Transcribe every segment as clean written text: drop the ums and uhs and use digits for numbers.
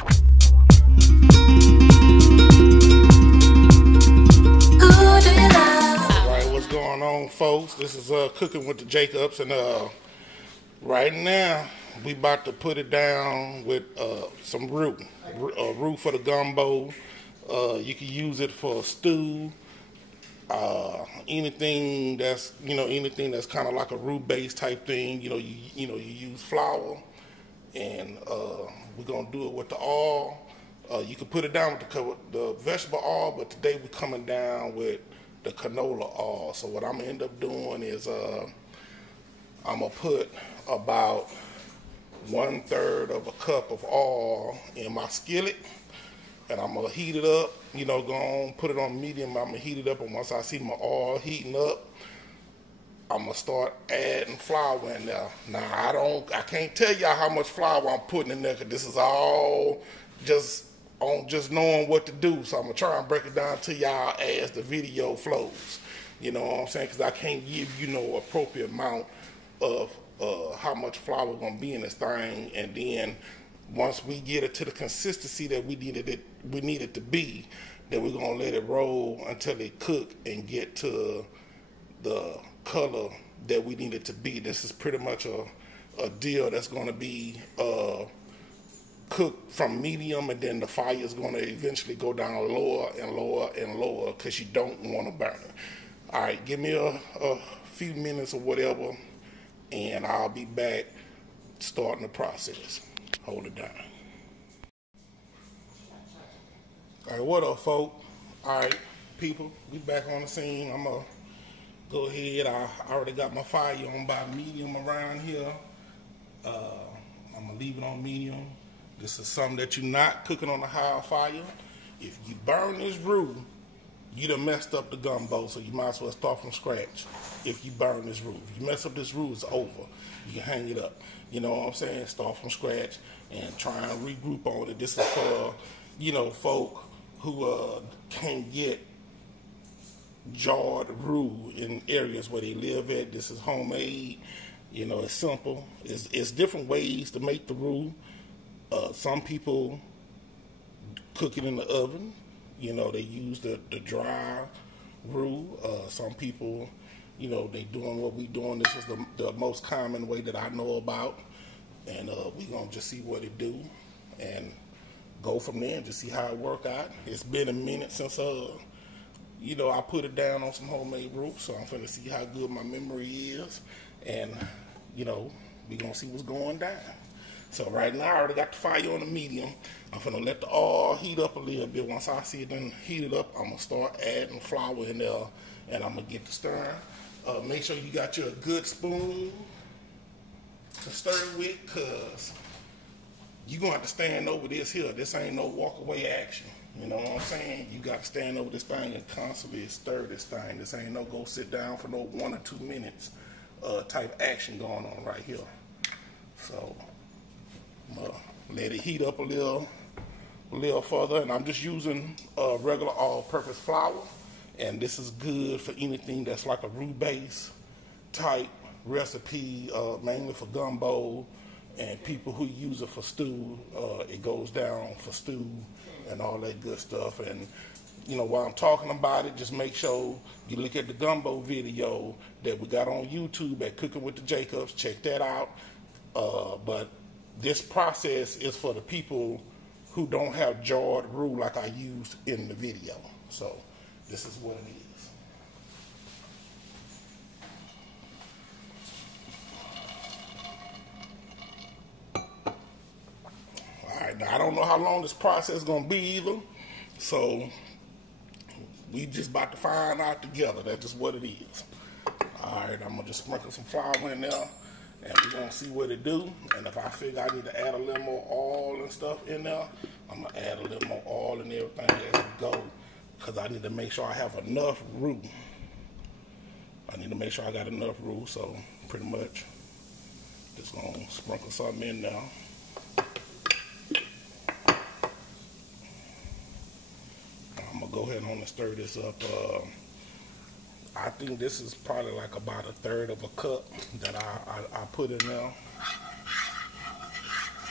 Alright, what's going on, folks? This is Cooking with the Jacobs, and right now we about to put it down with some roux. Roux for the gumbo. You can use it for stew. Anything that's kind of like a roux based type thing. You use flour, and we're gonna do it with the oil. You can put it down with the vegetable oil, but today we're coming down with the canola oil. So what I'm gonna end up doing is I'm gonna put about 1/3 of a cup of oil in my skillet, and I'm gonna heat it up. Go on, put it on medium. I'm gonna heat it up, and once I see my oil heating up, I'm gonna start adding flour in there. Now I can't tell y'all how much flour I'm putting in there, because this is all just knowing what to do. So I'm gonna try and break it down to y'all as the video flows. You know what I'm saying? Because I can't give appropriate amount of how much flour gonna be in this thing, and then once we get it to the consistency that we need it to be, then we're gonna let it roll until it cook and get to the color that we need it to be. This is pretty much a deal that's gonna be cooked from medium, and then the fire is gonna eventually go down lower and lower and lower, because you don't want to burn it. All right, give me a few minutes or whatever, and I'll be back starting the process. Hold it down. All right, what up, folk? All right, people, we back on the scene. I'm gonna go ahead. I already got my fire on by medium around here. I'm gonna leave it on medium. This is something that you're not cooking on a high fire. If you burn this roux, you done messed up the gumbo, so you might as well start from scratch. If you burn this roux, if you mess up this roux, it's over. You can hang it up. You know what I'm saying? Start from scratch and try and regroup on it. This is for, folk who can't get jarred roux in areas where they live at. This is homemade. It's simple. It's different ways to make the roux. Some people cook it in the oven. They use the dry roux. Some people, they doing what we doing. This is the most common way that I know about. And we gonna just see what it do and go from there and just see how it work out. It's been a minute since I put it down on some homemade roux, so I'm finna see how good my memory is, and we gonna see what's going down. So right now I already got the fire on the medium. I'm finna let the oil heat up a little bit. Once I see it done heated up, I'm gonna start adding flour in there, and I'm gonna get to stirring. Make sure you got your good spoon to stir with, because you're gonna have to stand over this here. This ain't no walk away action. You know what I'm saying? You got to stand over this thing and constantly stir this thing. This ain't no go sit down for no 1 or 2 minutes type action going on right here. So I'm gonna let it heat up a little further, and I'm just using regular all-purpose flour, and this is good for anything that's like a roux base type recipe, mainly for gumbo, and people who use it for stew. It goes down for stew and all that good stuff. And while I'm talking about it, just make sure you look at the gumbo video that we got on YouTube at Cooking with the Jacobs. Check that out. But this process is for the people who don't have jarred roux like I used in the video. So this is what it is. Alright, now I don't know how long this process is going to be either. So we just about to find out together. That's just what it is. Alright, I'm going to just sprinkle some flour in there, and we're going to see what it do. And if I figure I need to add a little more oil and stuff in there, I'm going to add a little more oil and everything as we go, because I need to make sure I have enough roux. I need to make sure I got enough roux, so pretty much just going to sprinkle something in there. I'm going to go ahead and stir this up. I think this is probably like about 1/3 of a cup that I put in there.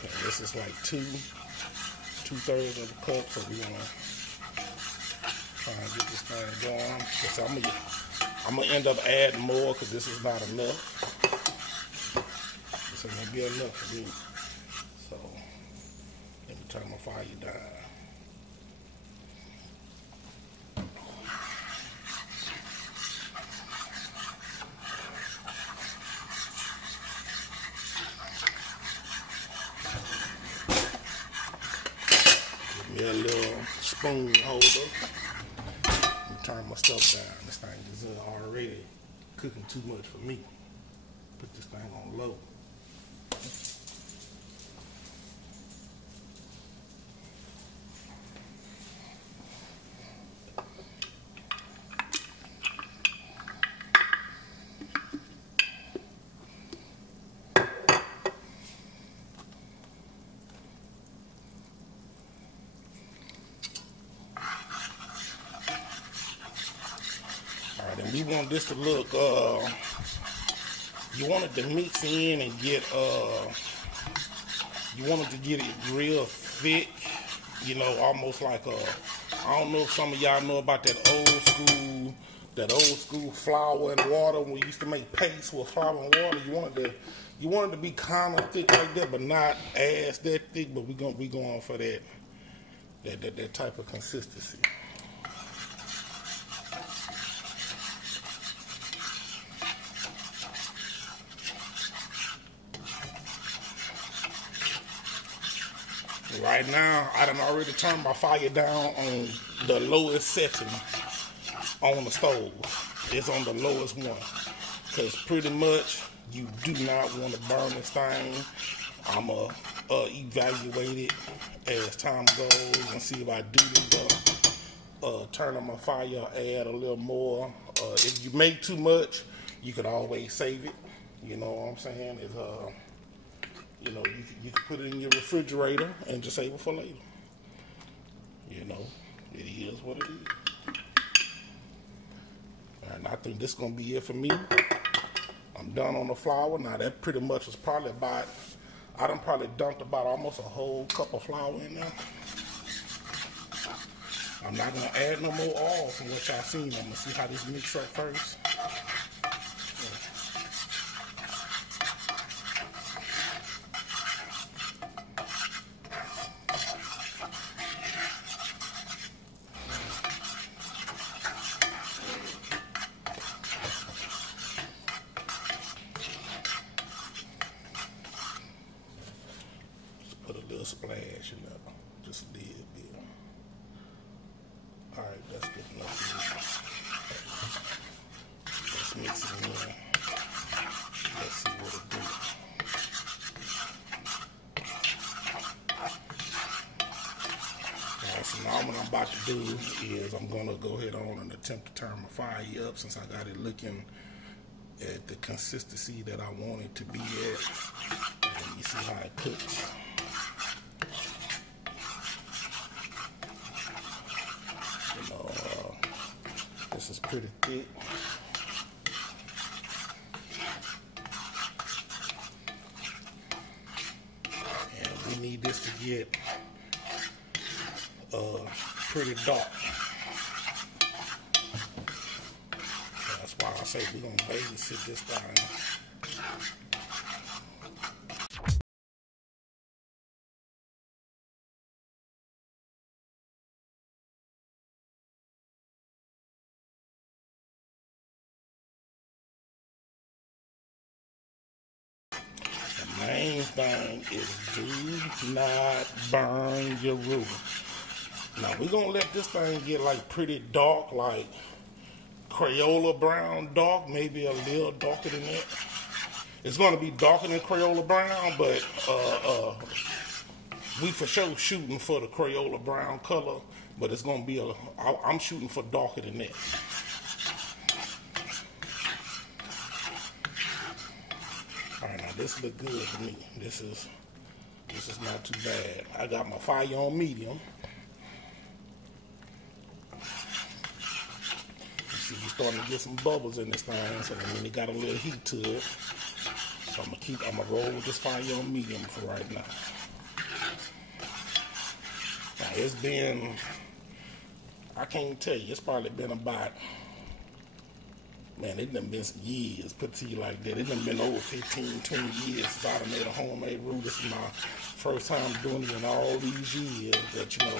And this is like 2. 2/3 of the cup, so we're gonna try and get this thing going. So I'm gonna end up adding more because this is not enough. This ain't gonna be enough for me. So let me turn my fire down. Give me a little spoon holder. Turn my stuff down. This thing is already cooking too much for me. Put this thing on low. And we want this to look, you want it to mix in and get, you want it to get it real thick, you know, almost like I don't know if some of y'all know about that old school flour and water. When we used to make paste with flour and water, you want it to be kind of thick like that, but not as that thick, but we going for that type of consistency. Right now, I done already turned my fire down on the lowest setting on the stove. It's on the lowest one. Because pretty much, you do not want to burn this thing. I'm going to evaluate it as time goes and see if I do need to turn on my fire or add a little more. If you make too much, you could always save it. You know what I'm saying? It's, you know, you can put it in your refrigerator and just save it for later. You know, it is what it is. And I think this is going to be it for me. I'm done on the flour. Now, that pretty much was probably about, I done probably dumped about almost a whole cup of flour in there. I'm not going to add no more oil from what y'all seen. I'm going to see how this mix up first. Splash in there, just a little bit. All right, that's good enough. Let's mix it in. Let's see what it do. All right, so now what I'm about to do is I'm gonna go ahead on and attempt to turn my fire up since I got it looking at the consistency that I want it to be at. Let me see how it cooks. This is pretty thick. And we need this to get pretty dark. That's why I say we're gonna babysit this thing. Main thing is do not burn your roux. Now we're gonna let this thing get like pretty dark, like Crayola brown dark, maybe a little darker than that. It's gonna be darker than Crayola brown, but we for sure shooting for the Crayola brown color, but it's gonna be I'm shooting for darker than that. Alright, now this look good to me. This is not too bad. I got my fire on medium. You see, we're starting to get some bubbles in this thing, so I mean it got a little heat to it. So I'm gonna roll with this fire on medium for right now. it's been, I can't tell you, it's probably been about, man, it done been some years, put to you like that. It done been over 15, 20 years since I done made a homemade roux. This is my first time doing it in all these years that, you know,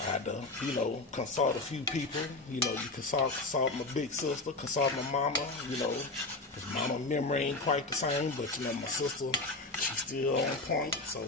I had to, you know, consult a few people. You know, you consult my big sister, consult my mama, you know, because mama's memory ain't quite the same, but, you know, my sister, she's still on point, so,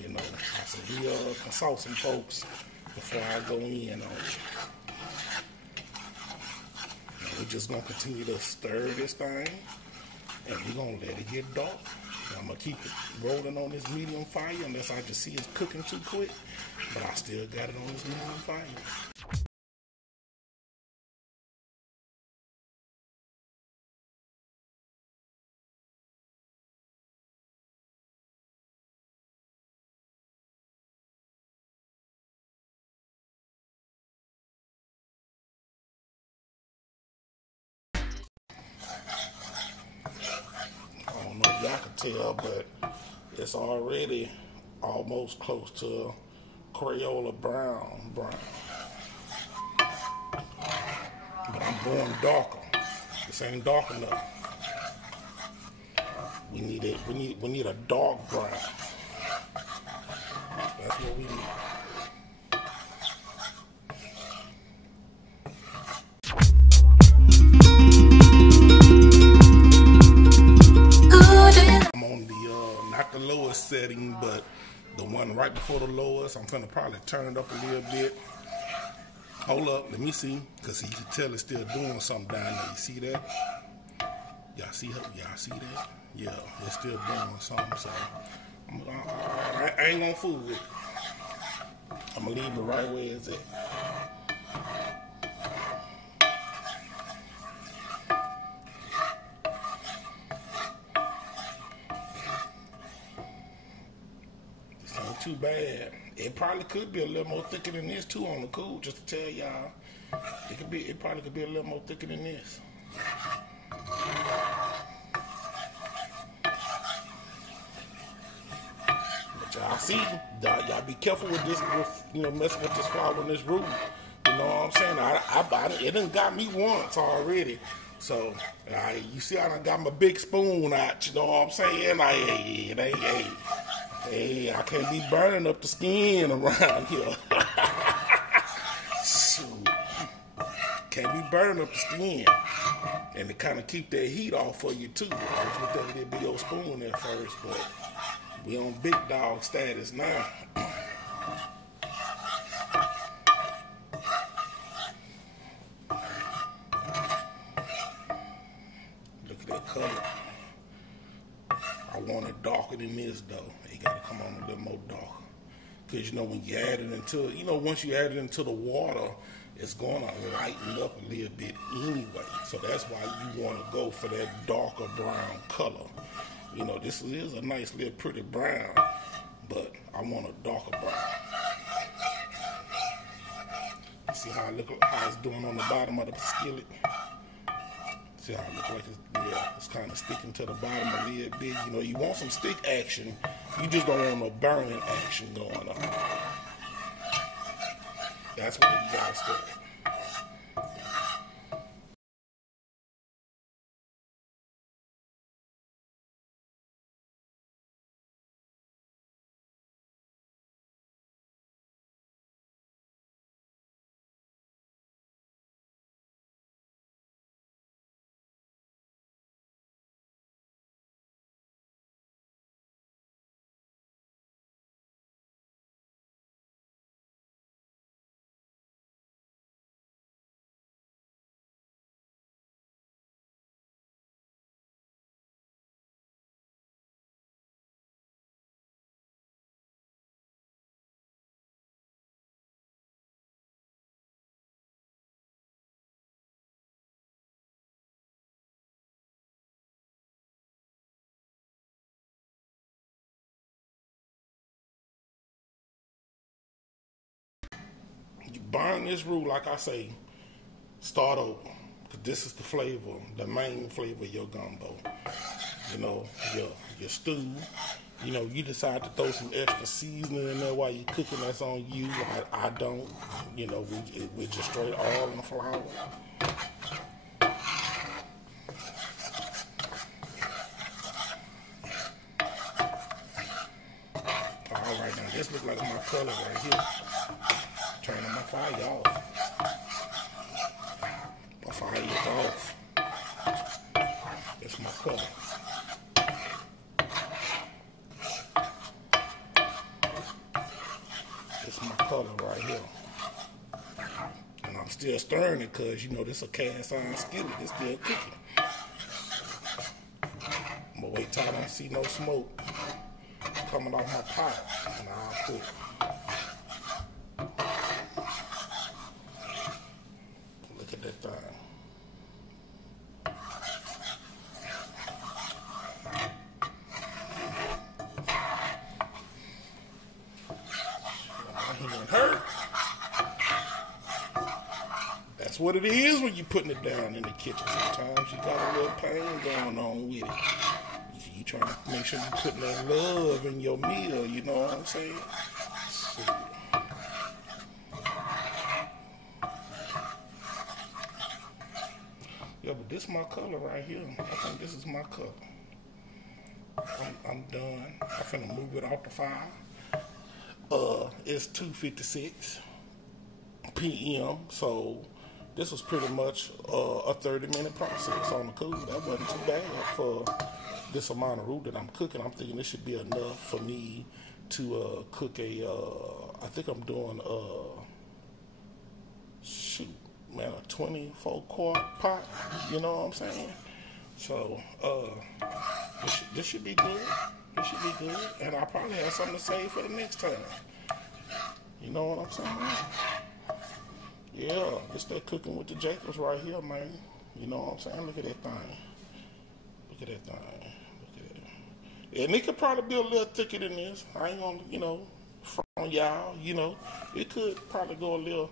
you know, I said, we consult some folks before I go in on it. We're just going to continue to stir this thing, and we're going to let it get dark. I'm going to keep it rolling on this medium fire unless I just see it's cooking too quick, but I still got it on this medium fire. I don't know if y'all can tell, but it's already almost close to Crayola brown. But I'm going darker. This ain't dark enough. We need it. We need a dark brown. That's what we need. I'm on the not the lowest setting, but the one right before the lowest. I'm finna probably turn it up a little bit. Hold up, let me see, cause you can tell it's still doing something down there. You see that? Y'all see her? Y'all see that? Yeah, it's still doing something. So I ain't gonna fool with it. I'm gonna leave it right where it's at. It's not too bad. It probably could be a little more thicker than this too on the cool. Just to tell y'all, it probably could be a little more thicker than this. Y'all see, y'all be careful with this, you know, messing with this flour and this roux. You know what I'm saying? It done got me once already. So, you see, I done got my big spoon out. You know what I'm saying? Hey, I can't be burning up the skin around here. Shoot. Can't be burning up the skin. And to kind of keep that heat off for you, too. I was with that little big old spoon there first, but we on big dog status now. Look at that color. I want it darker than this though. It gotta come on a little more dark. Cause you know when you add it into, you know, once you add it into the water, it's gonna lighten up a little bit anyway. So that's why you wanna go for that darker brown color. You know, this is a nice little pretty brown, but I want a darker brown. You see how it's doing on the bottom of the skillet? See how it looks like it's kind of sticking to the bottom a little bit. You know, you want some stick action. You just don't want no burning action going on. That's what you guys do. You burn this roux, like I say, start over. Cause this is the flavor, the main flavor of your gumbo. You know, your stew, You know, you decide to throw some extra seasoning in there while you're cooking, that's on you. I don't. You know, we just straight oil and flour. Alright, now this looks like my color right here. Turning my fire off. My fire is off. That's my color. That's my color right here. And I'm still stirring it because, you know, this is a cast iron skillet. It's still cooking. I'm going to wait till I don't see no smoke coming off my pot. And I'll cook. Look at that thing. Hurt. That's what it is when you're putting it down in the kitchen. Sometimes you got a little pain going on with it. You trying to make sure you're putting that love in your meal, you know what I'm saying? So, yeah, but this is my color right here. I think this is my color. I'm done. I'm finna move it off the fire. It's 2:56 p.m. So this was pretty much a 30-minute process on the cool. That wasn't too bad for this amount of roux that I'm cooking. I'm thinking this should be enough for me to cook a. I think I'm doing a 24-quart pot. You know what I'm saying? So this should be good. This should be good, and I'll probably have something to say for the next time. You know what I'm saying? Yeah, it's that cooking with the Jacobs right here, man. You know what I'm saying? Look at that thing. Look at that thing. Look at it. And it could probably be a little thicker than this. I ain't gonna, you know, from y'all, you know. It could probably go a little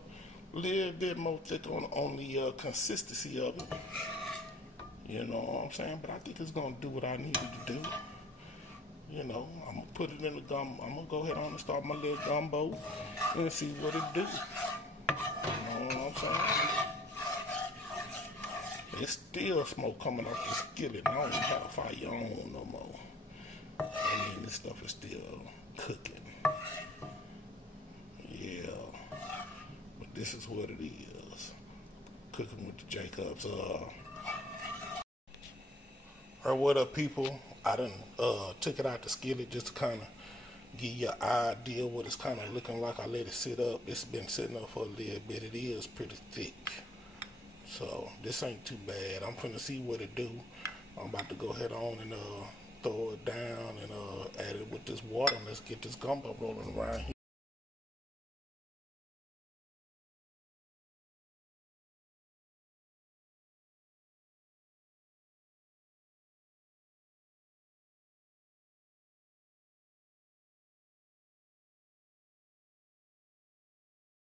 bit more thick on the consistency of it. You know what I'm saying? But I think it's gonna do what I needed to do. You know, I'm going to put it in the gumbo. I'm going to go ahead on and start my little gumbo and see what it do. You know what I'm saying? It's still smoke coming off the skillet. I don't even have a fire on no more. I mean, this stuff is still cooking. Yeah. But this is what it is. Cooking with the Jacobs. Or what up, people? I done took it out the skillet just to kind of give you an idea what it's kind of looking like. I let it sit up. It's been sitting up for a little bit. It is pretty thick. So this ain't too bad. I'm finna see what it do. I'm about to go ahead on and throw it down and add it with this water. And let's get this gumbo rolling around here.